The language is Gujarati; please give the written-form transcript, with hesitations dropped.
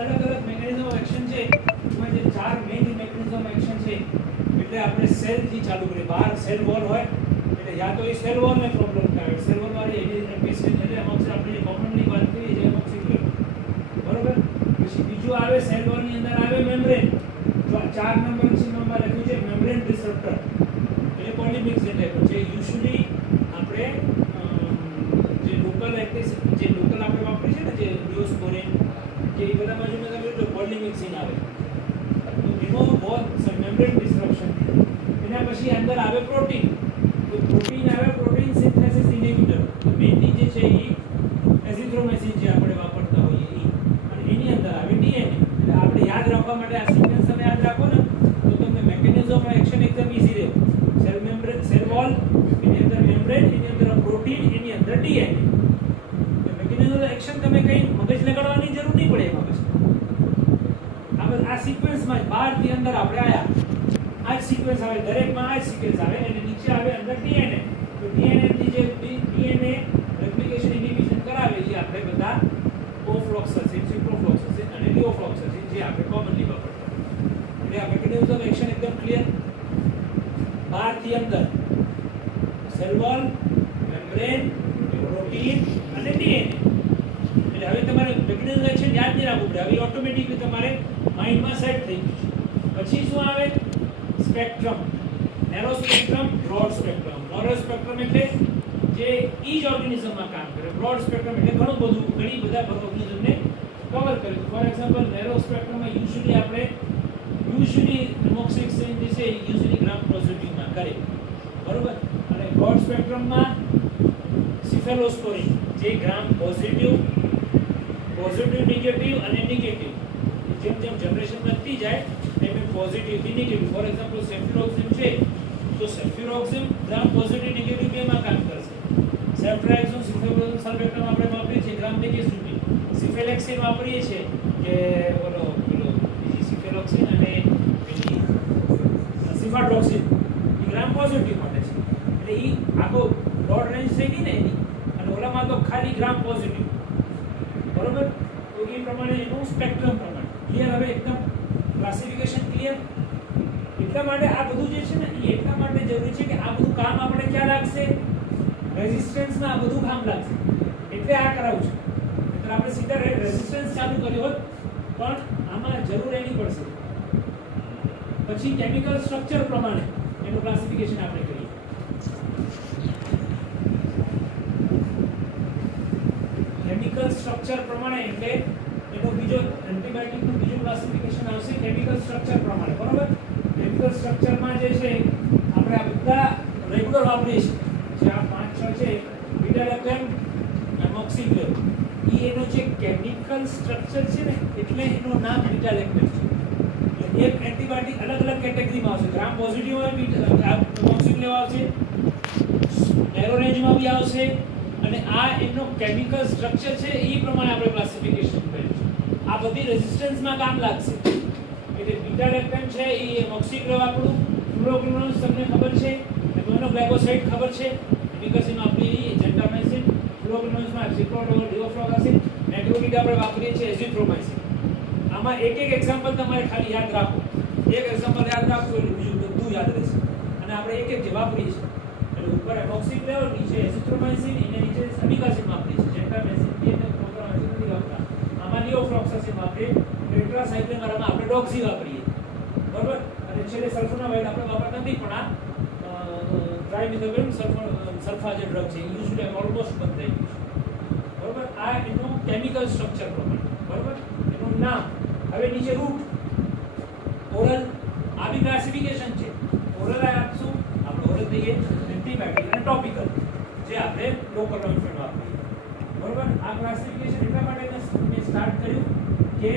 અલગ અલગ મેકેનિઝમ ઓફ એક્શન છે એમાં જે ચાર મેઇન મેકેનિઝમ ઓફ એક્શન છે એટલે આપણે સેલ થી ચાલુ કરીએ. બહાર સેલ વોલ હોય એટલે યા તો એ સેલ વોલ ને પ્રોબ્લેમ થાય, સેલ વોલ વાળી એપિસેલ એટલે એમાં આપણે જે કોમનલી વાત કરીએ છે એમાં સિક્યુર બરોબર. પછી બીજું આવે સેલ વોલ ની અંદર આવે મેમ્બ્રેન. જો 4 નંબર માં લખ્યું છે મેમ્બ્રેન ડિસરપ્ટર એટલે પોલિમિક્સ એટલે છે યુઝ્યુઅલી આપણે જે લોકલ એક્ટિવ જે લોકલ આપણે વાપરીએ છીએ ને જે ડિયોસ્પોરિન કે એ બધા બાજુ મેં તમને પોલિમિક્સિન આવે તો એનો બહુ મેમ્બ્રેન ડિસરપ્શન. એના પછી અંદર આવે પ્રોટીન. તો પ્રોટીન આવે પ્રોટીન સિન્થેસિસ ઇન્હિબિટર. તો મેઇનલી જે છે એ એઝિથ્રોમાઇસિન જે આપણે વાપરતા હોઈએ એ, અને એની અંદર આવે ડીએનએ. એટલે આપણે યાદ રાખવા માટે આ સિક્વન્સ તમે યાદ રાખો ને તો તમને મેકેનિઝમ ઓફ એક્શન એકદમ ઈઝી રહે. સેલ મેમ્બ્રેન, સેલ વોલ, એની અંદર મેમ્બ્રેન, એની અંદર પ્રોટીન, એની અંદર ડીએનએ. તો મેકેનિઝમ ઓફ એક્શન તમે કઈ મગજ લગાડવાની જરૂર નહીં પડે એમાં. પછી આ સિક્વન્સમાં 12 થી અંદર આપણે આયા. આ જ સિક્વન્સ આવે દરેકમાં, આ જ સિક્વન્સ આવે અને નીચે આવે અંદર ડીએનએ. તો ડીએનએ ની જે ડીએનએ રેપ્લિકેશન ઇન્હિબિશન કરાવે છે આપણે બધા કોફ્લોક્સાસિન, સિપ્રોફ્લોક્સાસિન અને ડિઓફ્લોક્સાસિન જે આપણે કોમનલી વાપરતા. એટલે આ મેકેનિઝમ ઓફ એક્શન એકદમ ક્લિયર. 12 થી અંદર સેલ વોલ, મેમ્બ્રેન, પ્રોટીન અને ડીએનએ. એટલે હવે તમારે મેકેનિઝમ ઓફ એક્શન યાદ નહીં રાખવું પડે. હવે ઓટોમેટિકલી તમારે માઇન્ડમાં સેટ થઈ ગયું. પછી શું આવે? Spectrum. Narrow spectrum, broad spectrum. Narrow spectrum એટલે જે ઈ જ ઓર્ગેનિઝમમાં કામ કરે. બ્રોડ સ્પેક્ટ્રમ એટલે ઘણી બધા ઓર્ગેનિઝમને કવર કરે. ફોર એક્ઝામ્પલ નેરો સ્પેક્ટ્રમમાં યુઝ્યુઅલી એમોક્સિસિલિન જે છે યુઝ્યુઅલી ગ્રામ પોઝિટિવમાં કરે બરોબર. અને બ્રોડ સ્પેક્ટ્રમમાં સિફેલોસ્પોરિન જે ગ્રામ પોઝિટિવ, નેગેટિવ અને નેગેટિવ જેમ જેમ જનરેશન વધતી જાય એમ પોઝિટિવ થી નેગેટિવ. ફોર એક્ઝામ્પલ સેફ્યુરોક્સિન છે તો સેફ્યુરોક્સિન ગ્રામ પોઝિટિવ નેગેટિવ બેમાં કામ કરશે. સેફ્ટ્રાઇઝોન, સિફેલોઝોન સલ્ફેટમ આપણે વાપરીએ છીએ ગ્રામ નેગેટિવ. સિફેલેક્સિન વાપરીએ છીએ કે ઓલો બીજી સિફેલોક્સિન અને બીજી સિફાડ્રોક્સિન એ ગ્રામ પોઝિટિવ માટે છે. એટલે એ આખો બ્રોડ રેન્જ થઈ ગઈ ને એની, અને ઓલામાં તો ખાલી ગ્રામ પોઝિટિવ બરોબર. તો એ પ્રમાણે એનું સ્પેક્ટ્રમ પ્રમાણે ક્લિયર. હવે એકદમ ક્લાસિફિકેશન ક્લિયર. એટલા માટે આ બધું જે છે ને એ એટલા માટે જરૂરી છે કે આ બધું કામ આપણે ક્યાં લાગશે? રેઝિસ્ટન્સમાં આ બધું કામ લાગશે. એટલે આ કરાવું છે. એટલે આપણે સીધા રેઝિસ્ટન્સ ચાલુ કર્યો હોત પણ આમાં જરૂર એની પડશે. પછી કેમિકલ સ્ટ્રક્ચર પ્રમાણે એનું ક્લાસિફિકેશન આપણે કરીએ. કેમિકલ સ્ટ્રક્ચર પ્રમાણે એટલે એનો બીજો એન્ટીબાયોટિકનું બીજું ક્લાસિફિકેશન આવશે કેમિકલ સ્ટ્રક્ચર પ્રમાણે બરોબર. કેમિકલ સ્ટ્રક્ચરમાં જે છે આપણે આ બધા રેગ્યુલર વાપરીએ છીએ. જે આ 5-6 છે બીટા લેક્ટેમ, એમોક્સિક્લોર, એનો જે કેમિકલ સ્ટ્રક્ચર છે ને એટલે એનું નામ બીટા લેક્ટેમ છે. એટલે એક એન્ટીબાયોટિક અલગ અલગ કેટેગરીમાં આવશે. ગ્રામ પોઝિટિવ હોય એમોક્સિક્લોર આવશે, નેરો રેન્જમાં બી આવશે, અને આ એનો કેમિકલ સ્ટ્રક્ચર છે એ પ્રમાણે આપણે ક્લાસિફિકેશન કરીએ છીએ. આ બધી રેઝિસ્ટન્સમાં કામ લાગશે. એટલે બીટા લેક્ટેમ છે એ એમોક્સિક્લોર આપણું, ફ્લોરોક્વિનોન તમને ખબર છે, મોનોગ્લાયકોસાઇડ ખબર છે, એમિકસિન આપણી જેન્ટામાઇસિન, ફ્લોરોક્વિનોન્સમાં સિપ્રોડોલ, ડિઓફ્લોક્સાસિન, મેક્રોલિડ આપણે વાપરીએ છીએ એઝિથ્રોમાઇસિન. આમાં એક એક્ઝામ્પલ તમારે ખાલી યાદ રાખો. એક એક્ઝામ્પલ યાદ રાખશો એટલે બીજું બધું યાદ રહેશે. અને આપણે એક જે વાપરીએ છીએ એટલે ઉપર એમોક્સિક્લોર, નીચે એઝિથ્રોમાઇસિન, એને નીચે એમિકસિન વાપરીએ છીએ, જેન્ટામાઇસિન, પ્રોગ્રામાઇસિન નથી વાપરતા. આમાં ડિઓફ્લોક્સાસિન વાપરીએ, ટેટ્રાસાયક્લિન વાળામાં આપણે ડોક્સી વાપરીએ બરોબર. અને છેલ્લે સલ્ફોનામાઇડ આપણે વાપરતા નથી પણ આ ટ્રાઇમિથાઇલ સલ્ફા જે ડ્રગ છે યુઝ્યુઅલી ઓલમોસ્ટ બંધ થઈ ગયું છે બરોબર. આ એનું કેમિકલ સ્ટ્રક્ચર પ્રમાણે બરોબર. એનું નામ. હવે નીચે રૂટ, ઓરલ, આ બી ક્લાસિફિકેશન છે. ઓરલ આપશું આપણે ઓરલ દઈએ, એન્ટીબાયોટિક અને ટોપિકલ જે આપણે લોકલ ટ્રીટમેન્ટ વાપરીએ બરોબર. આ ક્લાસિફિકેશન એટલા માટે મેં સ્ટાર્ટ કર્યું કે